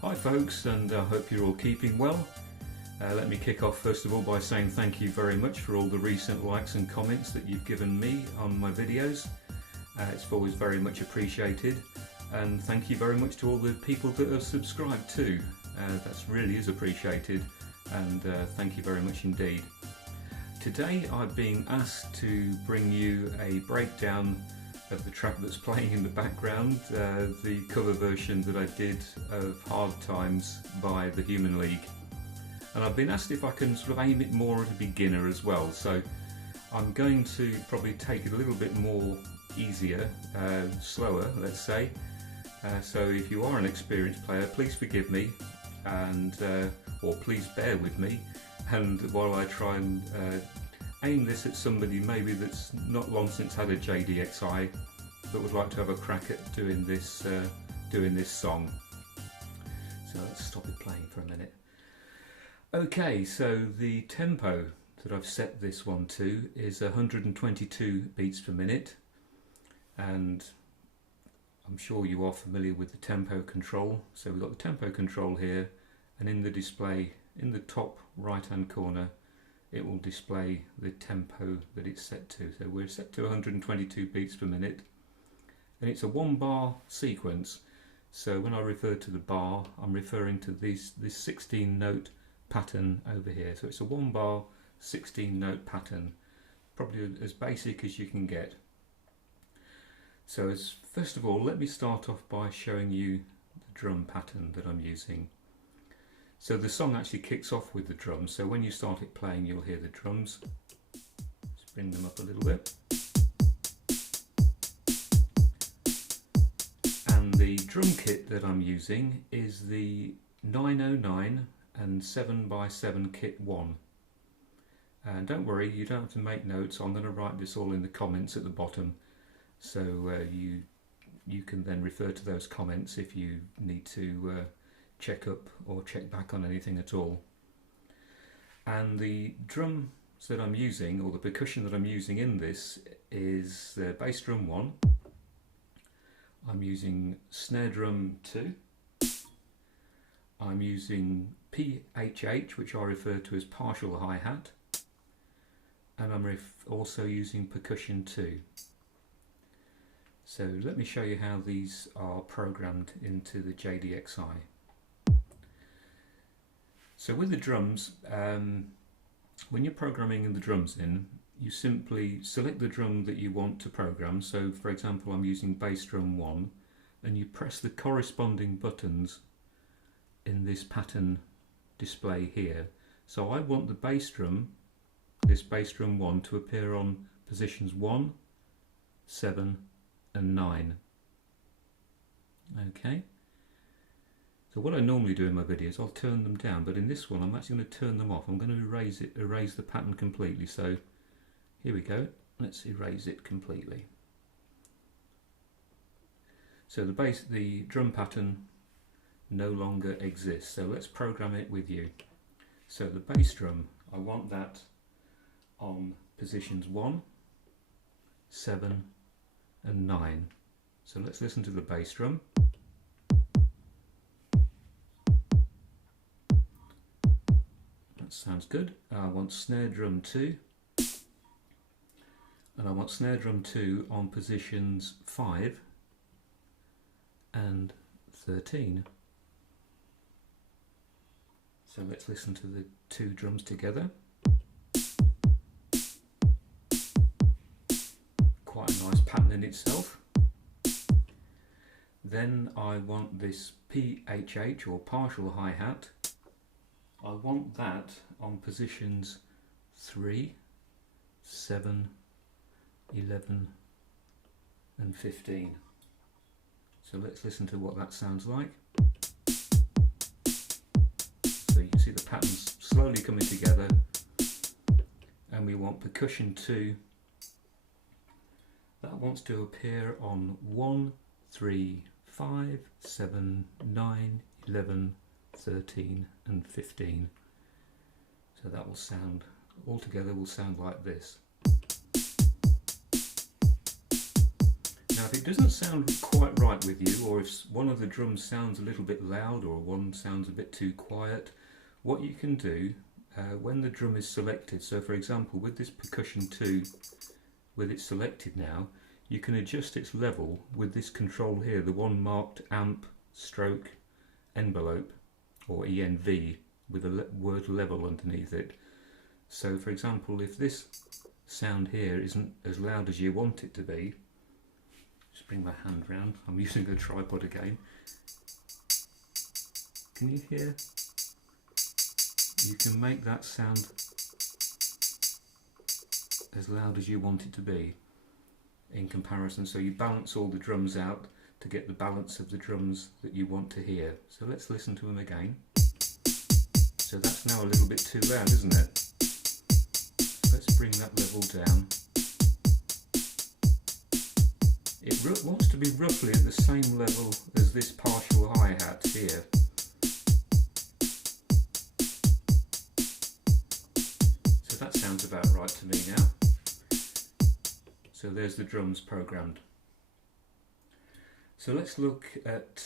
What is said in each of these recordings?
Hi folks, and I hope you're all keeping well. Let me kick off first of all by saying thank you very much for all the recent likes and comments that you've given me on my videos. It's always very much appreciated, and thank you very much to all the people that have subscribed too. That really is appreciated, and thank you very much indeed. Today I've been asked to bring you a breakdown of the track that's playing in the background, the cover version that I did of Hard Times by the Human League. And I've been asked if I can sort of aim it more at a beginner as well, so I'm going to probably take it a little bit more easier, slower let's say. So if you are an experienced player, please forgive me, and or please bear with me, and while I try and aim this at somebody maybe that's not long since had a JDXI but would like to have a crack at doing this song. So let's stop it playing for a minute. Okay, so the tempo that I've set this one to is 122 beats per minute, and I'm sure you are familiar with the tempo control. So we've got the tempo control here, and in the display in the top right hand corner it will display the tempo that it's set to. So we're set to 122 beats per minute, and it's a 1-bar sequence. So when I refer to the bar, I'm referring to this 16 note pattern over here. So it's a 1-bar 16 note pattern, probably as basic as you can get. So first of all, let me start off by showing you the drum pattern that I'm using. So the song actually kicks off with the drums, so when you start it playing you'll hear the drums. Let's bring them up a little bit. And the drum kit that I'm using is the 909 and 7x7 kit 1. And don't worry, you don't have to make notes. I'm going to write this all in the comments at the bottom, so you can then refer to those comments if you need to check up or check back on anything at all. And the drums that I'm using, or the percussion that I'm using in this, is the bass drum 1. I'm using snare drum 2. I'm using PHH, which I refer to as partial hi-hat, and I'm also using percussion 2. So let me show you how these are programmed into the JDXI. So with the drums, when you're programming the drums in, you simply select the drum that you want to program. So for example, I'm using bass drum 1, and you press the corresponding buttons in this pattern display here. So I want the bass drum, this bass drum 1, to appear on positions 1, 7 and 9. Okay. So what I normally do in my videos, I'll turn them down, but in this one I'm actually going to turn them off. I'm going to erase the pattern completely. So here we go, let's erase it completely. So the drum pattern no longer exists, so let's program it with you. So the bass drum, I want that on positions 1, 7 and 9. So let's listen to the bass drum. Sounds good. I want snare drum 2, and I want snare drum 2 on positions 5 and 13. So let's listen to the two drums together. Quite a nice pattern in itself. Then I want this PHH, or partial hi-hat. I want that on positions 3, 7, 11 and 15. So let's listen to what that sounds like. So you can see the patterns slowly coming together, and we want percussion 2. That wants to appear on 1, 3, 5, 7, 9, 11, 13 and 15. So that will sound, altogether will sound like this. Now if it doesn't sound quite right with you, or if one of the drums sounds a little bit loud or one sounds a bit too quiet, what you can do when the drum is selected, so for example with this percussion 2, with it selected now, you can adjust its level with this control here, the one marked amp stroke envelope, or ENV, with the word level underneath it. So for example, if this sound here isn't as loud as you want it to be, just bring my hand round, I'm using the tripod again. Can you hear? You can make that sound as loud as you want it to be in comparison, so you balance all the drums out to get the balance of the drums that you want to hear. So let's listen to them again. So that's now a little bit too loud, isn't it? Let's bring that level down. It wants to be roughly at the same level as this partial hi-hat here. So that sounds about right to me now. So there's the drums programmed. So let's look at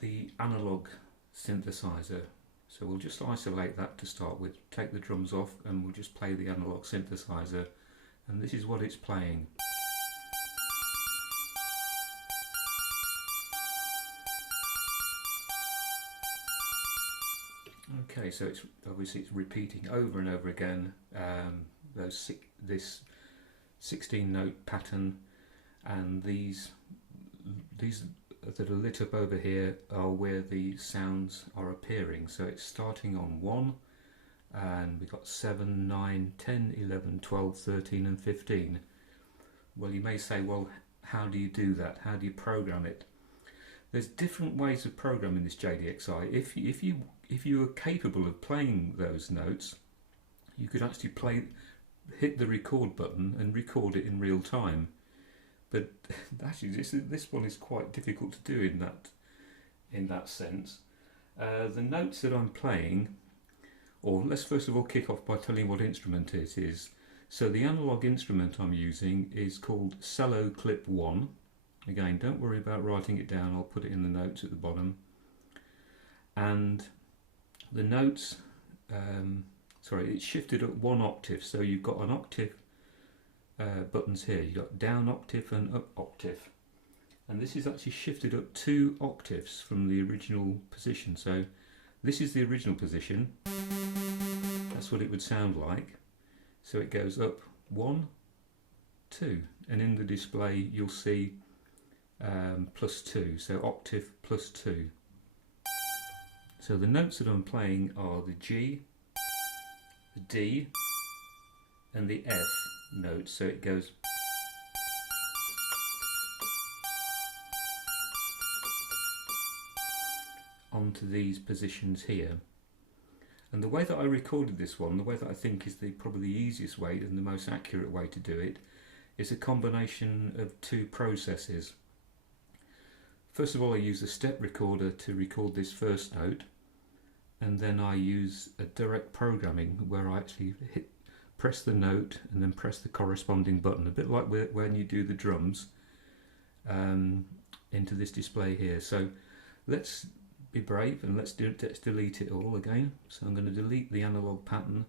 the analog synthesizer. So we'll just isolate that to start with, take the drums off, and we'll just play the analog synthesizer, and this is what it's playing. Okay, so it's obviously it's repeating over and over again this 16-note pattern, and these that are lit up over here are where the sounds are appearing. So it's starting on 1, and we've got 7, 9, 10, 11, 12, 13 and 15. Well, you may say, well, how do you do that? How do you program it? There's different ways of programming this JDXI. If you are capable of playing those notes, you could actually hit the record button and record it in real time. But actually this one is quite difficult to do in that sense. The notes that I'm playing, or let's first of all kick off by telling what instrument it is. So the analog instrument I'm using is called Cello Clip 1. Again, don't worry about writing it down, I'll put it in the notes at the bottom. And the notes, it's shifted up 1 octave, so you've got an octave buttons here. You've got down octave and up octave, and this is actually shifted up 2 octaves from the original position. So this is the original position, that's what it would sound like. So it goes up 1, 2, and in the display you'll see +2, so octave +2. So the notes that I'm playing are the G, the D and the F notes, so it goes onto these positions here. And the way that I recorded this one, the way that I think is probably the easiest way and the most accurate way to do it, is a combination of 2 processes. First of all, I use a step recorder to record this first note, and then I use a direct programming where I actually press the note and then press the corresponding button, a bit like when you do the drums, into this display here. So let's be brave and let's delete it all again. So I'm going to delete the analog pattern.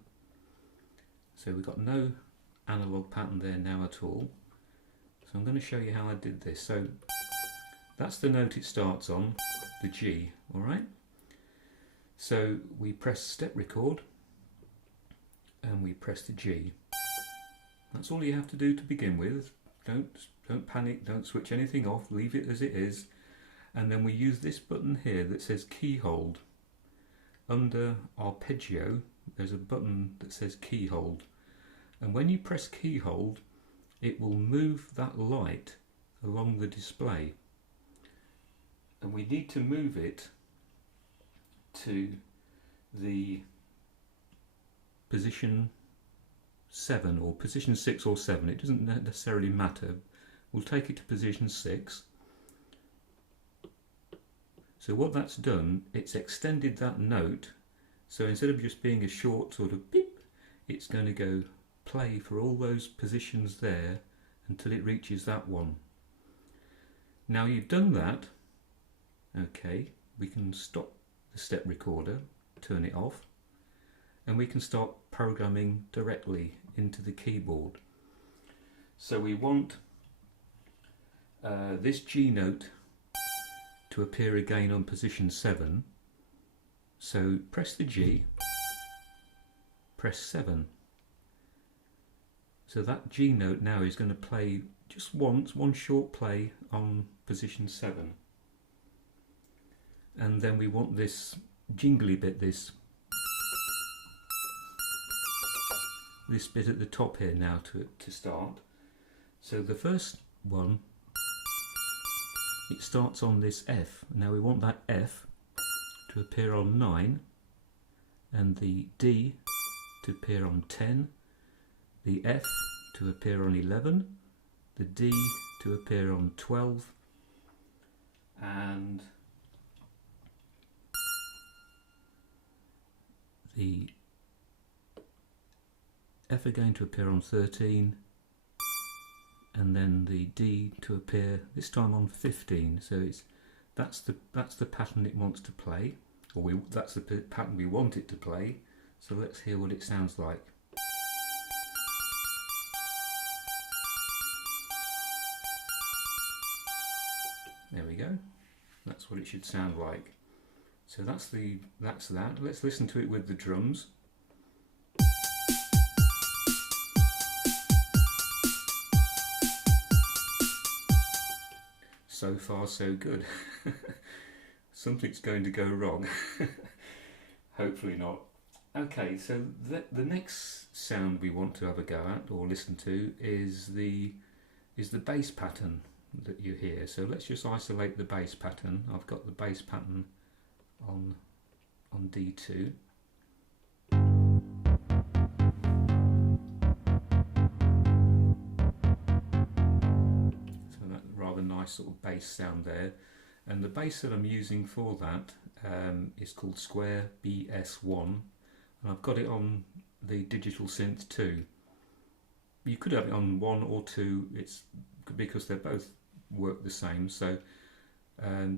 So we've got no analog pattern there now at all. So I'm going to show you how I did this. So that's the note it starts on, the G, alright? So we press step record and we press the G. That's all you have to do to begin with. Don't panic, don't switch anything off, leave it as it is. And then we use this button here that says key hold. Under arpeggio there's a button that says key hold, and when you press key hold it will move that light along the display, and we need to move it to the position 7 or position 6 or 7, it doesn't necessarily matter. We'll take it to position 6. So what that's done, it's extended that note, so instead of just being a short sort of beep, it's going to go play for all those positions there until it reaches that one. Now you've done that, okay, we can stop the step recorder, turn it off, and we can start programming directly into the keyboard. So we want this G note to appear again on position 7. So press the G, press 7. So that G note now is going to play just once, one short play on position 7. And then we want this jingly bit, this bit at the top here now to start. So the first one, it starts on this F. Now we want that F to appear on 9, and the D to appear on 10, the F to appear on 11, the D to appear on 12, and the F again to appear on 13, and then the D to appear this time on 15. So that's the pattern it wants to play, or that's the pattern we want it to play. So let's hear what it sounds like. There we go. That's what it should sound like. So that's that. Let's listen to it with the drums. So far so good. Something's going to go wrong. Hopefully not. Okay, so the next sound we want to have a go at or listen to is the bass pattern that you hear. So let's just isolate the bass pattern. I've got the bass pattern on D2. Nice sort of bass sound there, and the bass that I'm using for that is called Square BS1, and I've got it on the Digital Synth 2. You could have it on 1 or 2, it's because they both work the same. So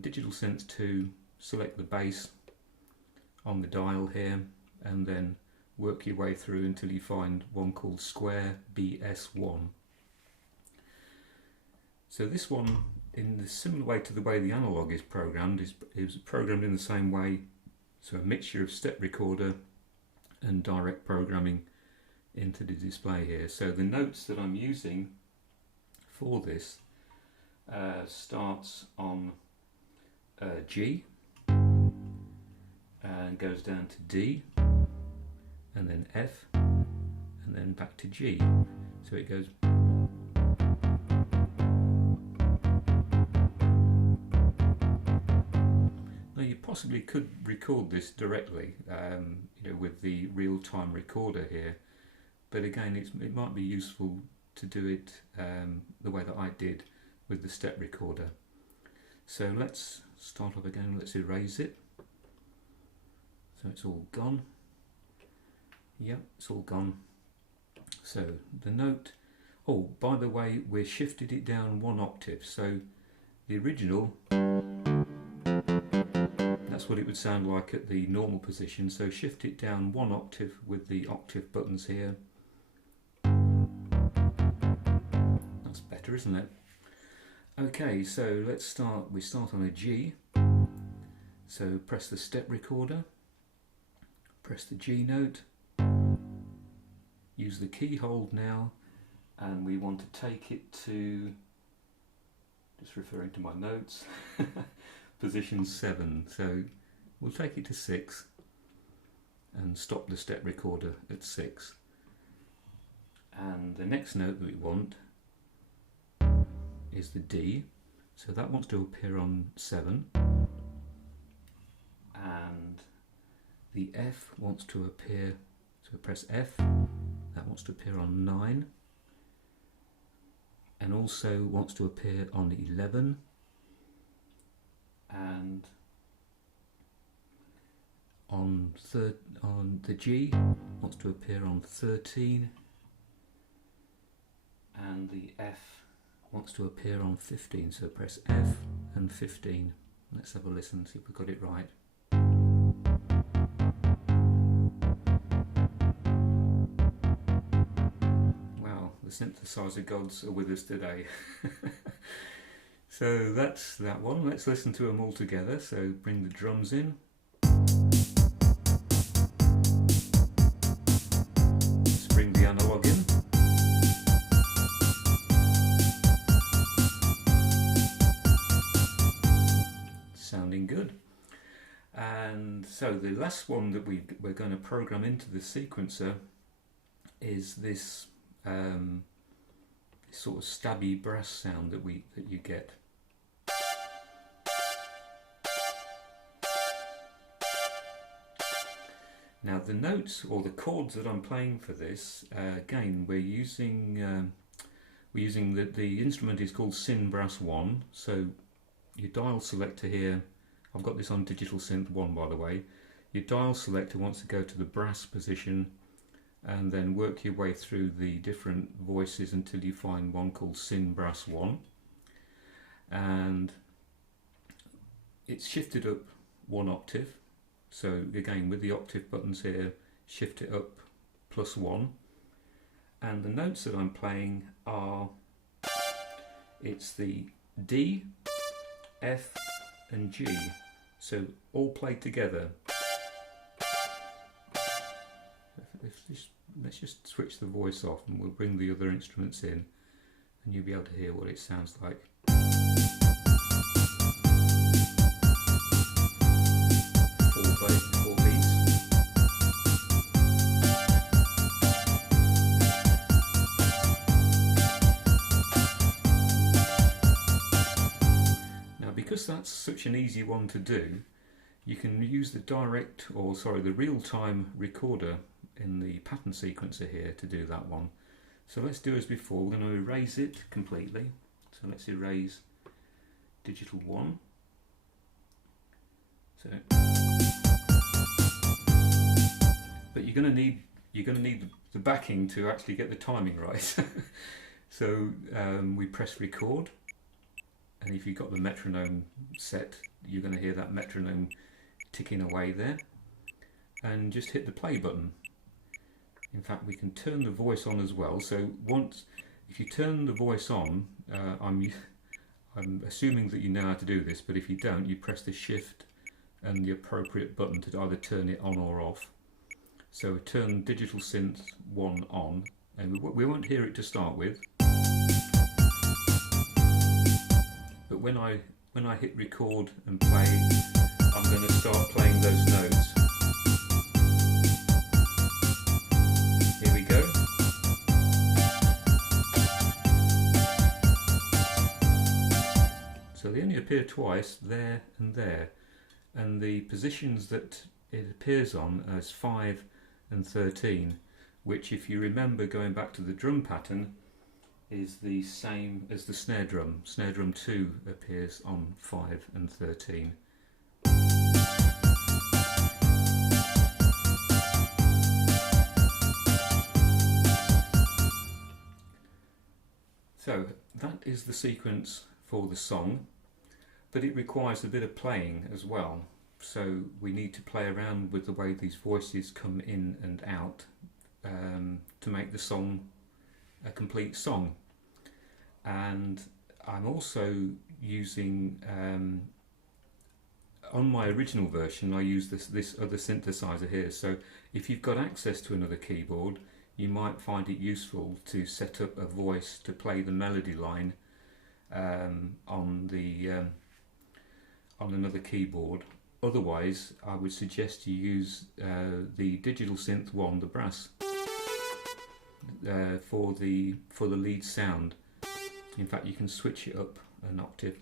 Digital Synth 2, select the bass on the dial here and then work your way through until you find one called Square BS1. So this one, in the similar way to the way the analog is programmed, is programmed in the same way. So a mixture of step recorder and direct programming into the display here. So the notes that I'm using for this starts on G and goes down to D and then F and then back to G. So it goes. Possibly could record this directly, you know, with the real-time recorder here, but again, it might be useful to do it the way that I did with the step recorder. So let's start off again. Let's erase it. So it's all gone. Yep, it's all gone. So the note. Oh, by the way, we shifted it down 1 octave. So the original. That's what it would sound like at the normal position, so shift it down 1 octave with the octave buttons here. That's better, isn't it? Okay, so let's start. We start on a G, so press the step recorder, press the G note, use the key hold now, and we want to take it to, just referring to my notes, position 7, so we'll take it to 6 and stop the step recorder at 6. And the next note that we want is the D, so that wants to appear on 7, and the F wants to appear, so press F, that wants to appear on 9, and also wants to appear on 11, and on the G wants to appear on 13, and the F wants to appear on 15, so press F and 15. Let's have a listen, see if we got it right. Wow, the synthesizer gods are with us today. So that's that one. Let's listen to them all together. So bring the drums in. Let's bring the analog in. Sounding good. And so the last one that we're going to program into the sequencer is this sort of stabby brass sound that you get. Now the notes or the chords that I'm playing for this, again we're using the instrument is called SynBrass 1. So your dial selector here, I've got this on Digital Synth 1 by the way. Your dial selector wants to go to the brass position and then work your way through the different voices until you find one called SynBrass 1. And it's shifted up 1 octave. So again, with the octave buttons here, shift it up +1. And the notes that I'm playing are, it's the D, F and G. So all played together. Let's just switch the voice off and we'll bring the other instruments in and you'll be able to hear what it sounds like. Four beats. Now because that's such an easy one to do, you can use the real-time recorder in the pattern sequencer here to do that one. So let's do as before, we're going to erase it completely. So let's erase digital 1. So, but you're going to need the backing to actually get the timing right. So we press record, and if you've got the metronome set, you're going to hear that metronome ticking away there, and just hit the play button. In fact, we can turn the voice on as well. So if you turn the voice on, I'm assuming that you know how to do this, but if you don't, you press the shift and the appropriate button to either turn it on or off. So turn Digital Synth 1 on, and we won't hear it to start with. But when I hit record and play, I'm going to start playing those notes. Here we go. So they only appear twice, there and there, and the positions that it appears on as 5 and 13, which, if you remember going back to the drum pattern, is the same as the snare drum. Snare drum 2 appears on 5 and 13. So that is the sequence for the song, but it requires a bit of playing as well. So we need to play around with the way these voices come in and out to make the song a complete song. And I'm also using, on my original version, I use this other synthesizer here. So if you've got access to another keyboard, you might find it useful to set up a voice to play the melody line on another keyboard. Otherwise, I would suggest you use the Digital Synth 1, the brass, for the lead sound. In fact, you can switch it up an octave.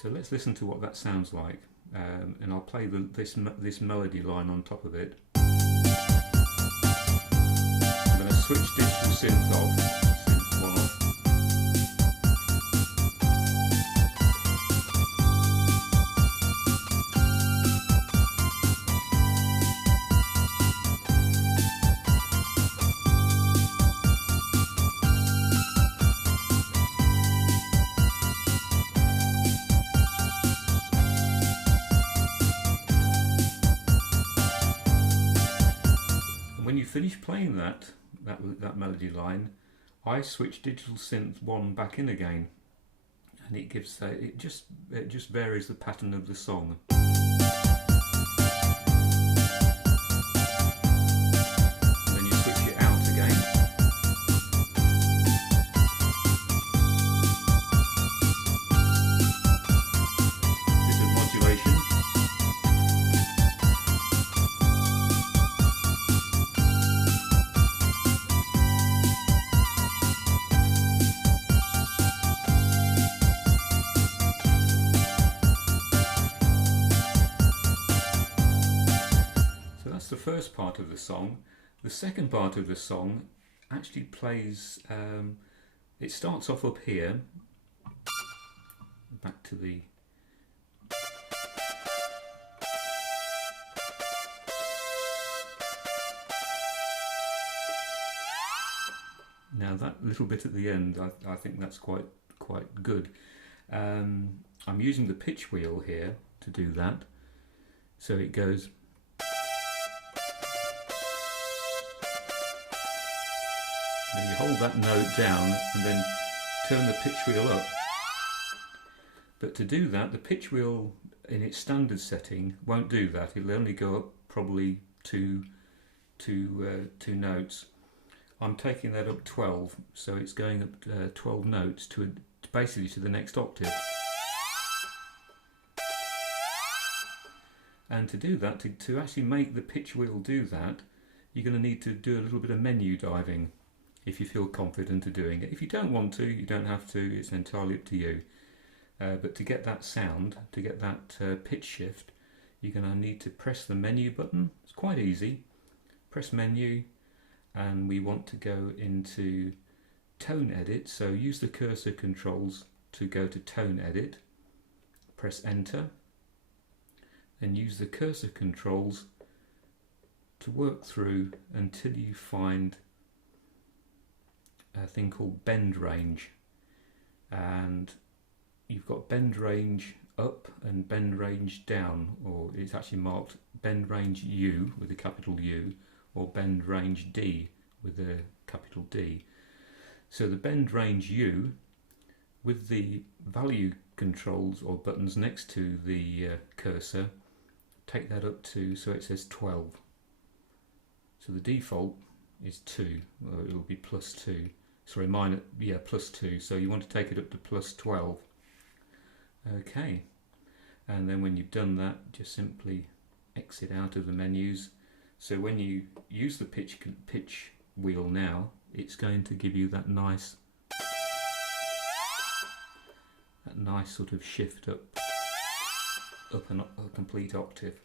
So let's listen to what that sounds like, and I'll play this melody line on top of it. I'm going to switch Digital Synth off, Synth 1 off. finish playing that melody line, I switch Digital Synth 1 back in again, and it gives it just varies the pattern of the song. Then you switch it out again. This is modulation. The first part of the song. The second part of the song actually plays, it starts off up here, back to the now that little bit at the end, I think that's quite good. I'm using the pitch wheel here to do that, so it goes. Then you hold that note down and then turn the pitch wheel up. But to do that, the pitch wheel in its standard setting won't do that. It'll only go up probably two notes. I'm taking that up 12, so it's going up 12 notes to basically to the next octave. And to do that, to actually make the pitch wheel do that, you're going to need to do a little bit of menu diving. If you feel confident of doing it. If you don't want to, you don't have to, it's entirely up to you. But to get that sound, to get that pitch shift, you're going to need to press the menu button. It's quite easy. Press menu, and we want to go into tone edit, so use the cursor controls to go to tone edit. Press enter, then use the cursor controls to work through until you find a thing called bend range, and you've got bend range up and bend range down, or it's actually marked bend range U with a capital U or bend range D with a capital D. So the bend range U, with the value controls or buttons next to the cursor, take that up to, so it says 12. So the default is 2, or it'll be +2. Sorry, +2, so you want to take it up to +12. Okay, and then when you've done that, just simply exit out of the menus. So when you use the pitch wheel now, it's going to give you that nice sort of shift up a complete octave.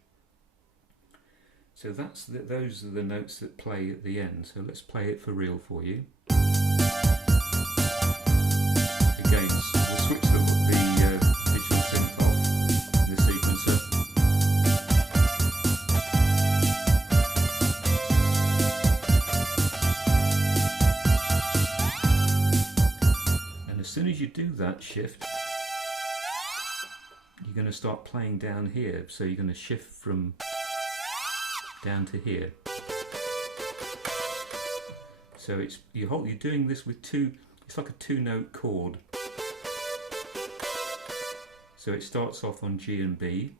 So those are the notes that play at the end. So let's play it for real for you. Again, we'll switch the digital synth off in the sequencer. And as soon as you do that shift, you're going to start playing down here. So you're going to shift from down to here. So you're doing this with it's like a 2-note chord. So it starts off on G and B.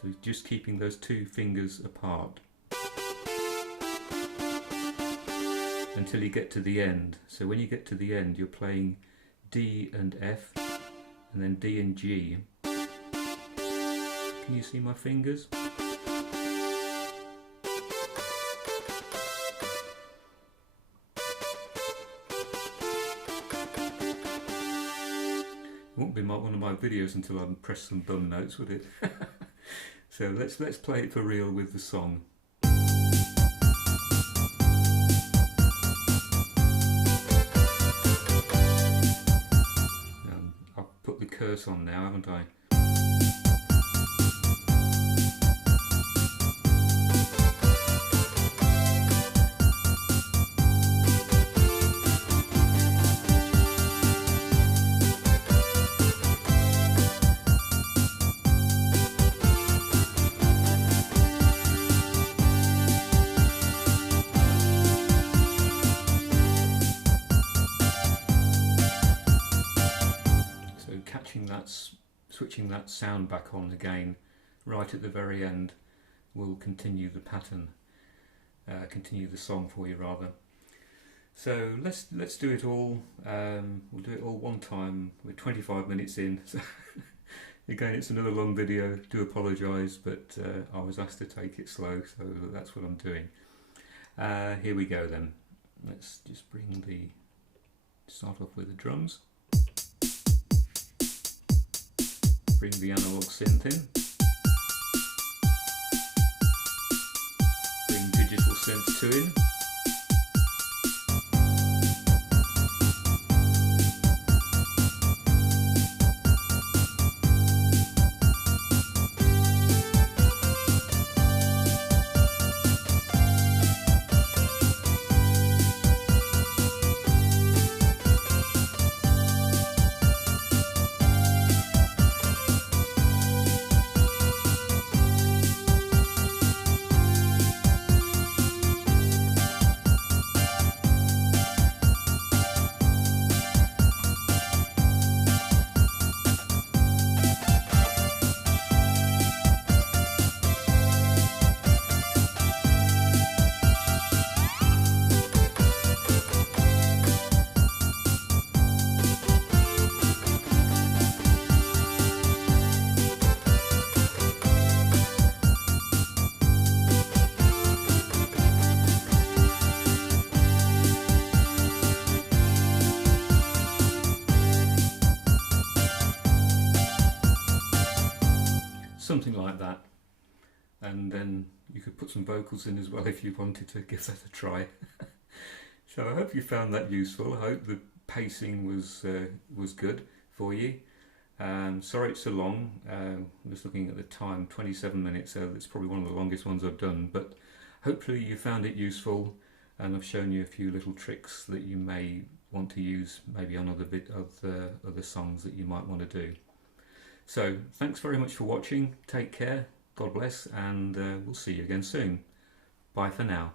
So just keeping those 2 fingers apart until you get to the end. So when you get to the end, you're playing D and F, and then D and G. Can you see my fingers? It won't be one of my videos until I press some bum notes, would it? So let's play it for real with the song. I've put the curse on now, haven't I? switching that sound back on again right at the very end will continue the pattern, continue the song for you rather. So let's do it all. We'll do it all one time. We're 25 minutes in. So again, it's another long video. Do apologise, but I was asked to take it slow, so that's what I'm doing. Here we go then. Let's just start off with the drums. Bring the analog synth in. Bring digital synth 2 in. Something like that, and then you could put some vocals in as well if you wanted to give that a try. So I hope you found that useful. I hope the pacing was good for you. Sorry it's so long. I'm just looking at the time, 27 minutes, so it's probably one of the longest ones I've done, but hopefully you found it useful, and I've shown you a few little tricks that you may want to use maybe on other songs that you might want to do. So thanks very much for watching, take care, God bless, and we'll see you again soon. Bye for now.